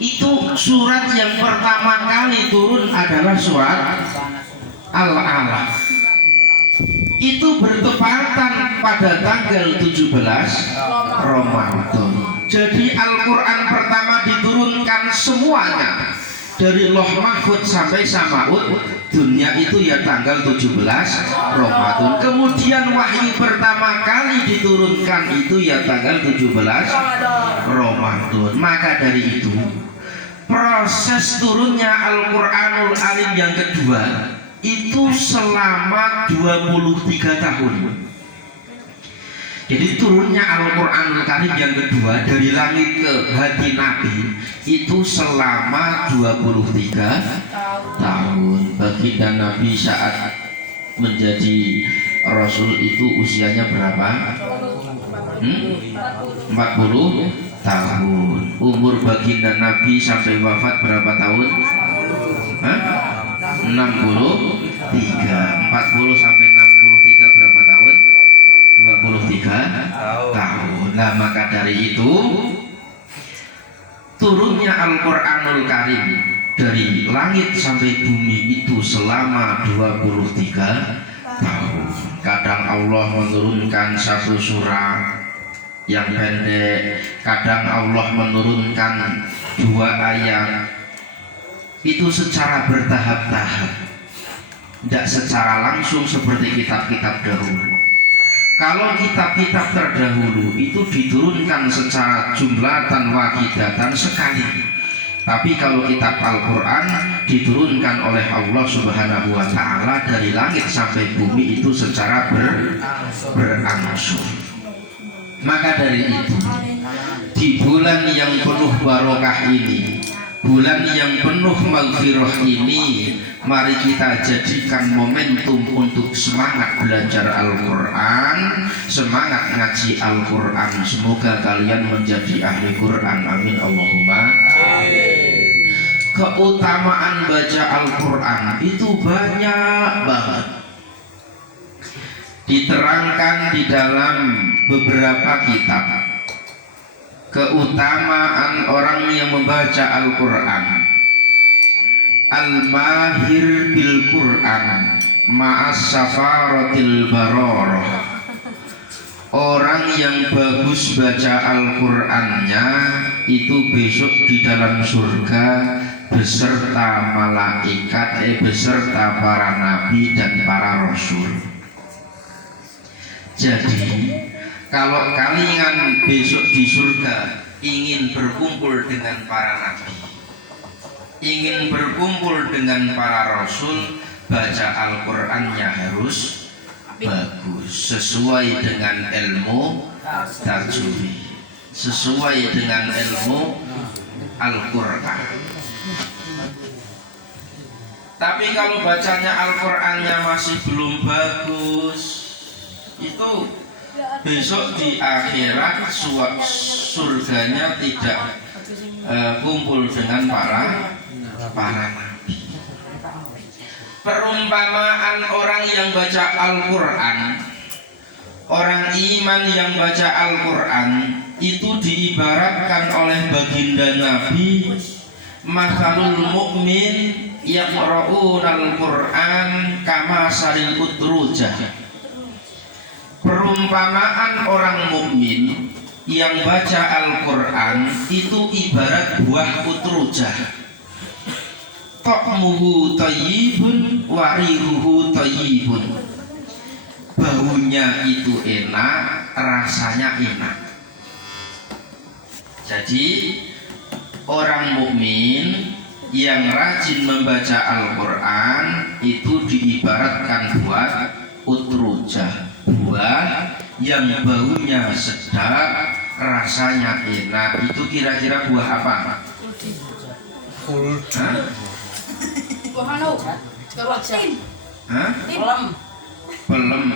Itu surat yang pertama kali turun adalah surat Al-Alaq. Itu bertepatan pada tanggal 17 Ramadan. Jadi Al-Quran pertama diturunkan semuanya dari Loh Mahfud sampai Samaud dunia itu ya tanggal 17 Ramadan. Kemudian wahyu pertama kali diturunkan itu ya tanggal 17 Ramadan. Maka dari itu proses turunnya Al-Quranul Alim yang kedua itu selama 23 tahun. Jadi turunnya Al-Quranul Karim yang kedua dari langit ke hati Nabi itu selama 23 tahun. Baginda Nabi saat menjadi Rasul itu usianya berapa? 40 tahun. Umur baginda Nabi sampai wafat berapa tahun? 63. 40 sampai 63 berapa tahun? 23 tahun. Nah, maka dari itu turunnya Al-Quranul Karim dari langit sampai bumi itu selama 23 tahun. Kadang Allah menurunkan satu surah yang pendek, kadang Allah menurunkan 2 ayat. Itu secara bertahap-tahap, tidak secara langsung seperti kitab-kitab dahulu. Kalau kitab-kitab terdahulu itu diturunkan secara jumlatan wahidatan sekali. Tapi kalau kitab Al-Quran diturunkan oleh Allah Subhanahu wa Ta'ala dari langit sampai bumi itu secara berangsur. Maka dari itu di bulan yang penuh barokah ini, bulan yang penuh maghfirah ini, mari kita jadikan momentum untuk semangat belajar Al-Quran, semangat ngaji Al-Quran. Semoga kalian menjadi ahli Quran. Amin Allahumma. Keutamaan baca Al-Quran itu banyak banget, diterangkan di dalam beberapa kitab. Keutamaan orang yang membaca Al-Quran: Al-Mahir bil Quran ma'as safaratil bararah. Orang yang bagus baca Al-Qurannya itu besok di dalam surga beserta malaikat, beserta para nabi dan para rasul. Jadi kalau kalian besok di surga ingin berkumpul dengan para nabi, ingin berkumpul dengan para rasul, baca Al-Qurannya harus bagus, sesuai dengan ilmu tajwid, sesuai dengan ilmu Al-Quran. Tapi kalau bacanya Al-Qurannya masih belum bagus, itu besok di akhirat surganya tidak kumpul dengan para nabi. Perumpamaan orang yang baca Al-Quran, orang iman yang baca Al-Quran itu diibaratkan oleh baginda Nabi, mathalul mu'min yaqra'unal Quran kama salil utrujah. Perumpamaan orang mukmin yang baca Al-Quran itu ibarat buah utrujah. Ta'muhu thayyibun warihuhu thayyibun. Baunya itu enak, rasanya enak. Jadi orang mukmin yang rajin membaca Al-Quran itu diibaratkan buat utrujah, buah yang baunya sedap, rasanya enak. Itu kira-kira buah apa? Pelem.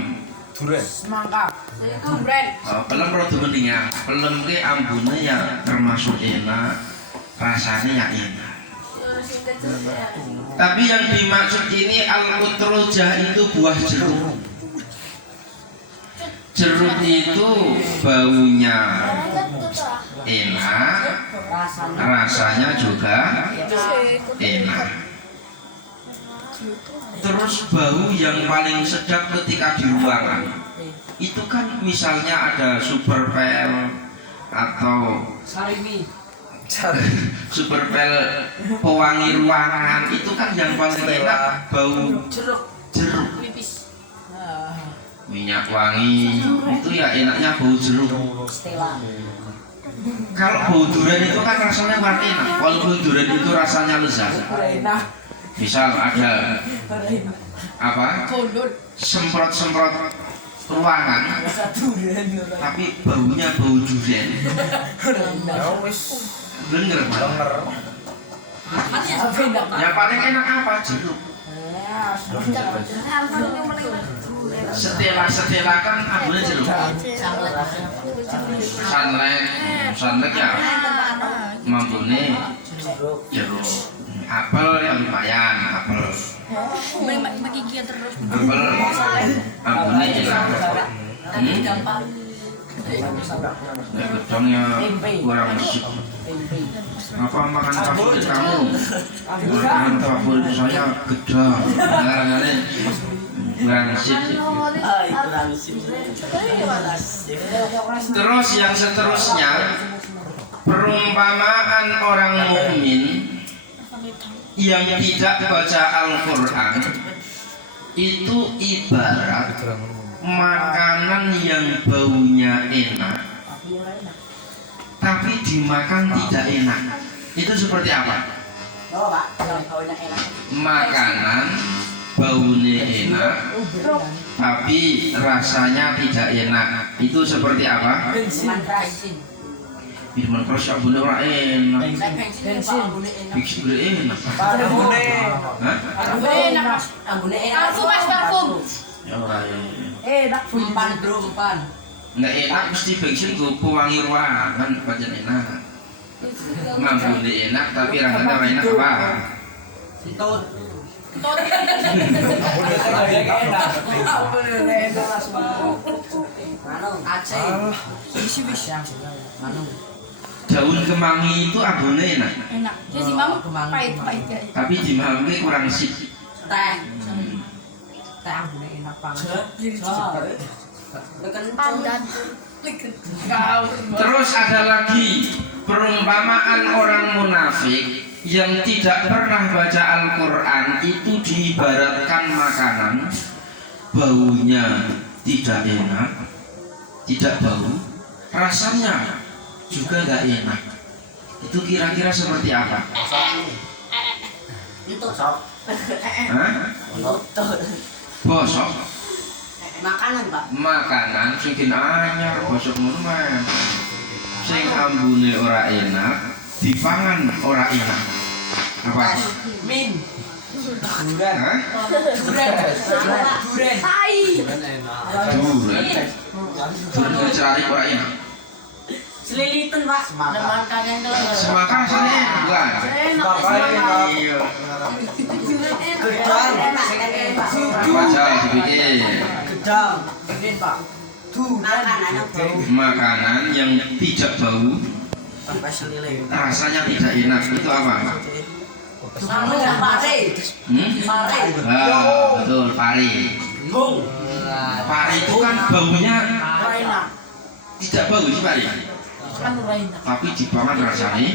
Durian. Semangka. Itu brand. Pelem rada mendingan. Pelem ke ambune ya termasuk enak, rasanya ya enak. Tapi yang dimaksud ini al-utrujah itu buah jeruk. Jeruk itu baunya enak, rasanya juga enak. Terus bau yang paling sedap ketika di ruangan itu kan misalnya ada superpel atau superpel pewangi ruangan, itu kan yang paling enak bau jeruk, minyak wangi itu ya enaknya bau jeruk. Kalau bau durian itu kan rasanya kurang enak. Kalau bau durian itu rasanya lezat. Misal ada apa semprot ruangan tapi baunya bau durian, bener Pak. Yang paling enak apa? Jeruk. Setelah kan abunya jeruk. Sunlight ya mampune jeruk. Apel yang lumayan, apel ambune enak. Gedongnya kurang musik. Apa makan favorit kamu? Makan favorit saya gedong. Kadang-kadang kurang musik. Terus yang seterusnya, perumpamaan orang mukmin yang tidak baca Al-Quran itu ibarat makanan yang baunya enak tapi dimakan tidak enak. Itu seperti apa? Makanan baunya enak tapi rasanya tidak enak. Itu seperti apa? Minuman keras abune ora enak. Bensin enak. Ambune enak. Parfum. Ya ora Enak umpan. Nggak enak mesti bensin gue pewangi ruangan pancen enak. Ngambune enak tapi rasanya ora enak apa? Daun kemangi itu abone enak. Enak. Jadi mau pahit ya. Tapi di mamke kurang sip. Teh ambune enak banget. Pandan. Terus ada lagi perumpamaan orang munafik yang tidak pernah baca Al-Quran itu diibaratkan makanan baunya tidak enak, tidak bau, rasanya juga nggak enak. Itu kira-kira seperti apa? Itu sok. Bosok. Makanan, Pak. Makanan sing anyar bosok ngono men. Sing ambune ora enak, dipangan ora enak. Apa? Min. Durian. Durian. Tai. Durian. Durian dicari ora enak. Selilitan, Pak. Makan yang kelas. Semakan rasanya bukan? Iya. Gedang. Baca dibikin. Gedang. Bikin, Pak. Makanan yang tidak bau, rasanya tidak enak. Itu apa? Pare. Betul, pari. Pari itu kan baunya tidak bau sih pari. Tapi dipangan rasanya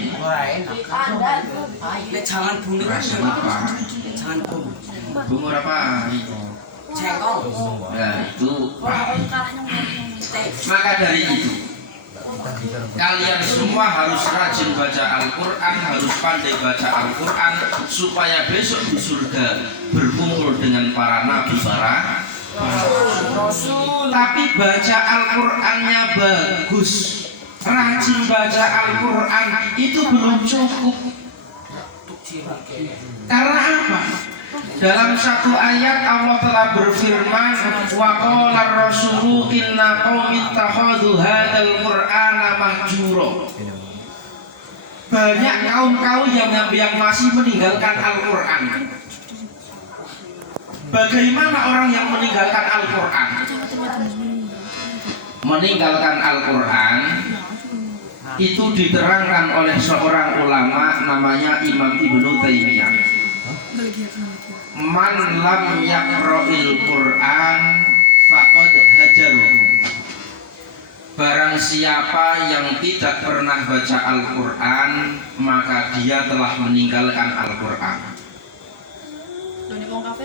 Jangan bunyi. rasanya pari. Jangan bunyi. Bungur apa? Cengkong. Nah itu pari. Maka dari itu kalian semua harus rajin baca Al-Quran, harus pandai baca Al-Quran supaya besok di surga berkumpul dengan para nabi, para rasul. Tapi baca Al-Qurannya bagus, rajin baca Al-Quran itu belum cukup. Karena apa? Dalam satu ayat Allah telah berfirman, wa qala ar-rasulu inna qaumi ittakhadhu hadzal qur'ana mahjura. Banyak kaum-kaum yang masih meninggalkan Al-Qur'an. Bagaimana orang yang meninggalkan Al-Qur'an? Meninggalkan Al-Qur'an itu diterangkan oleh seorang ulama namanya Imam Ibnu Taimiyah. Man lam yaqra'il Qur'an faqad hajaruhu. Barang siapa yang tidak pernah baca Al-Quran, maka dia telah meninggalkan Al-Quran.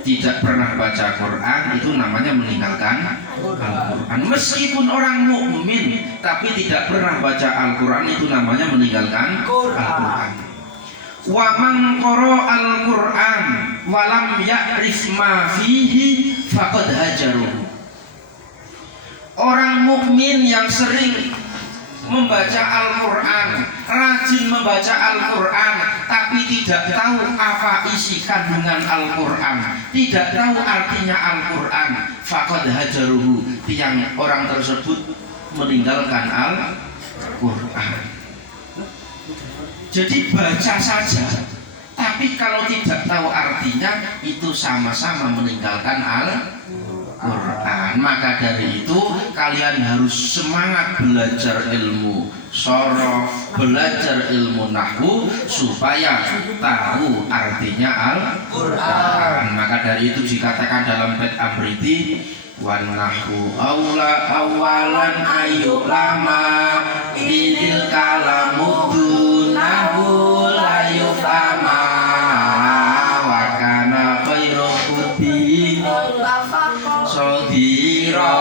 Tidak pernah baca Quran itu namanya meninggalkan Al-Quran. Meskipun orang mukmin tapi tidak pernah baca Al-Quran itu namanya meninggalkan Al-Quran. Wa man qara Al-Quran wa lam ya'rif ma fihi faqad hajaruhu. Orang mukmin yang sering membaca Al-Quran, rajin membaca Al-Quran, tapi tidak tahu apa isi kandungan Al-Quran, tidak tahu artinya Al-Quran, faqad hajaruhu, yang orang tersebut meninggalkan Al-Quran. Jadi baca saja, tapi kalau tidak tahu artinya itu sama-sama meninggalkan Al-Quran. Maka dari itu kalian harus semangat belajar ilmu sorof, belajar ilmu nahwu supaya tahu artinya Al-Quran. Maka dari itu dikatakan dalam bait amriti wan nahwu awalan ayu lama idil kalamu nahwu layu lama wa kana khairu kuti sodira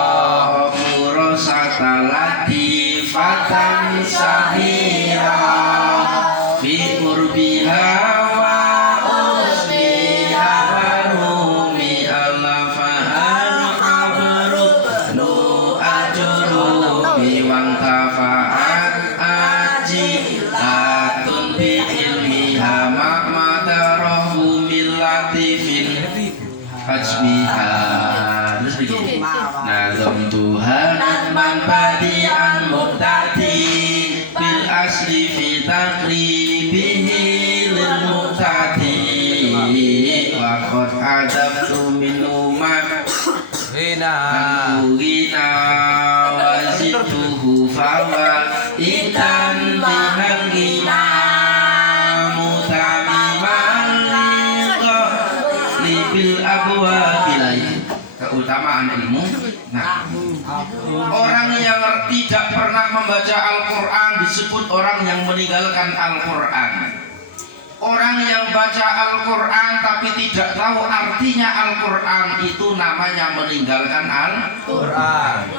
murasata latifatan sahira fi qurbiha wa usbiha warumi alafahan abru nu ajuru biwang tafaat aji latun bi ilmiha makmadarahu millatifin hajmiha. Nazam Tuhan man badi'an muqtadi bil asli fi taqribihi lil muqtadi wa qad adabtu min umat hina wa zidtuhu fawa itan bihal gina mutamiman libil abwa bilai. Keutamaan ilmu. Nah, orang yang tidak pernah membaca Al-Quran disebut orang yang meninggalkan Al-Quran. Orang yang baca Al-Quran tapi tidak tahu artinya Al-Quran itu namanya meninggalkan Al-Quran.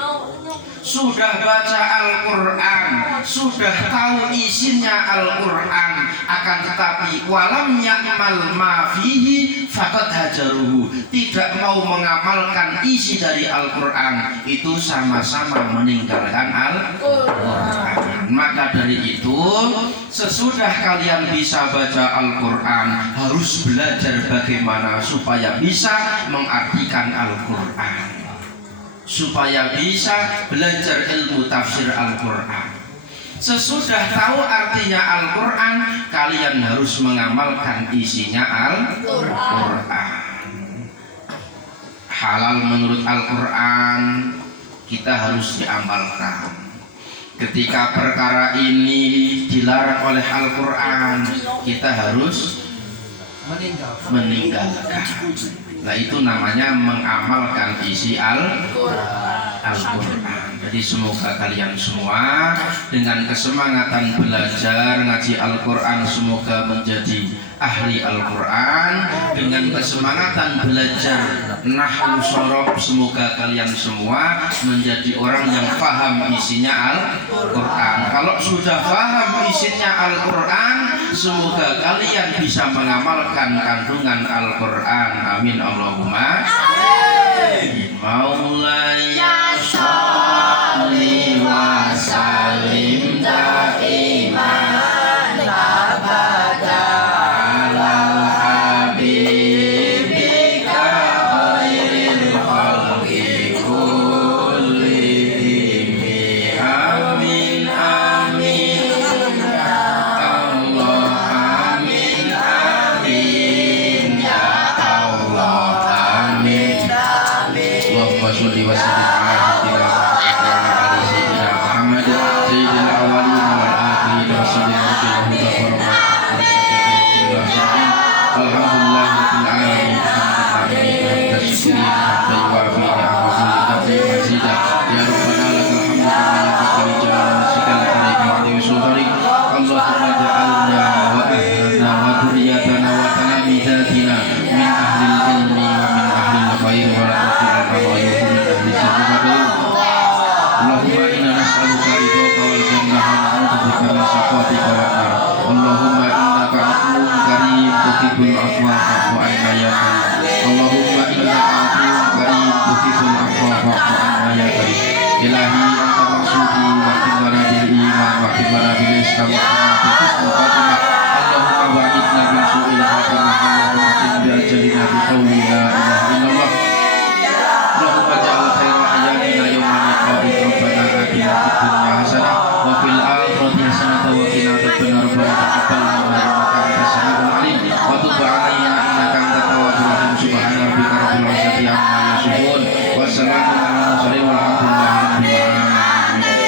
Sudah baca Al-Quran, sudah tahu isinya Al-Quran, akan tetapi walam ya'mal ma fihi faqad hajaruhu, tidak mau mengamalkan isi dari Al-Quran, itu sama-sama meninggalkan Al-Quran. Maka dari itu sesudah kalian bisa baca Al-Quran, harus belajar bagaimana supaya bisa mengartikan Al-Quran, supaya bisa belajar ilmu tafsir Al-Quran. Sesudah tahu artinya Al-Quran, kalian harus mengamalkan isinya Al-Quran. Halal menurut Al-Quran kita harus diamalkan. Ketika perkara ini dilarang oleh Al-Quran, kita harus meninggalkan. Nah, itu namanya mengamalkan isi Al-Quran. Jadi semoga kalian semua dengan kesemangatan belajar ngaji Al-Quran semoga menjadi ahli Al-Quran. Dengan kesemangatan belajar nahwu shorof semoga kalian semua menjadi orang yang paham isinya Al-Quran. Kalau sudah paham isinya Al-Quran, semoga kalian bisa mengamalkan kandungan Al-Quran. Amin Allahumma amin. Maulaya sholli wa sallim daiman abada ala habibika khairil khalqi kullihim. Amin amin ya Allah, amin amin ya Allah, amin. Allahumma sholli wa sallim ya karim. Allahumma innaka afuwwun karim tuhibbul afwa fa'fu anna ya karim. Ilahi anta maksudi wa qina bil iman wa qina bil islam wa qina bil khatimah. Allahumma wa'idna min su'il khatimah wa qina bi ajalina bi qawli la ilaha illallah. Allahumma ja'al khairal ayyamina yawma liqa'ik rabbana atina fid dunya hasanah wa fil akhirati hasanah wa qina adzabannar. Rabbana taqabbal minna innaka antas samiul alim wa tub 'alaina innaka antat tawwabur rahim. Subhana rabbika rabbil izzati amma yasifun wa salamun 'alal mursalin walhamdulillahi rabbil alamin.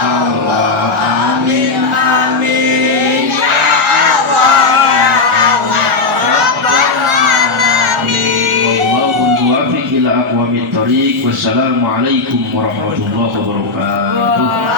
Allah amin amin ya Allah rabbana amin. Wallahul muwaffiq ila aqwamit thoriq. Wassalamu alaikum warahmatullahi wabarakatuh.